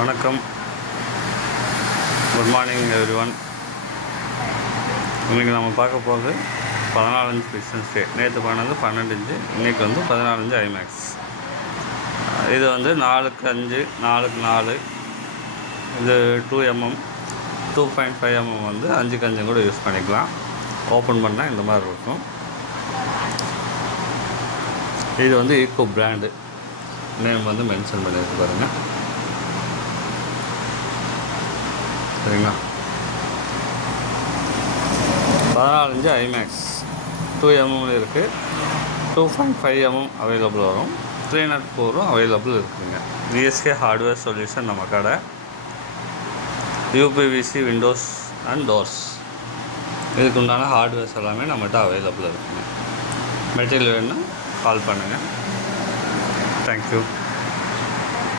வணக்கம், good morning every one. இன்றைக்கி நம்ம பார்க்க போகிறது 14 பிஸ்னஸ் டே. நேற்று பண்ணது 12 இன்ச்சு, இன்றைக்கி வந்து 14 இன்ச்சு ஐமேக்ஸ். இது வந்து 4x5 4x4, இது 2mm 2.5mm வந்து 5x5 கூட யூஸ் பண்ணிக்கலாம். ஓப்பன் பண்ணால் இந்த மாதிரி இருக்கும். இது வந்து ஈக்கோ பிராண்டு நேம் வந்து மென்ஷன் பண்ணியிருக்கு பாருங்கள், சரிங்களா. 14 இன்ச்சு ஐமேக்ஸ் 2mm இருக்குது, 2.5mm அவைலபிள் வரும், 304 அவைலபிள் இருக்குதுங்க. விஎஸ்கே ஹார்ட்வேர் சொல்யூஷன் நம்ம கடை. யூபிவிசி விண்டோஸ் அண்ட் டோர்ஸ், இதுக்கு உண்டான ஹார்ட்வேர்ஸ் எல்லாமே நம்மகிட்ட அவைலபிள் இருக்குங்க. மெட்டீரியல் வேணும்னா கால் பண்ணுங்கள். தேங்க்யூ.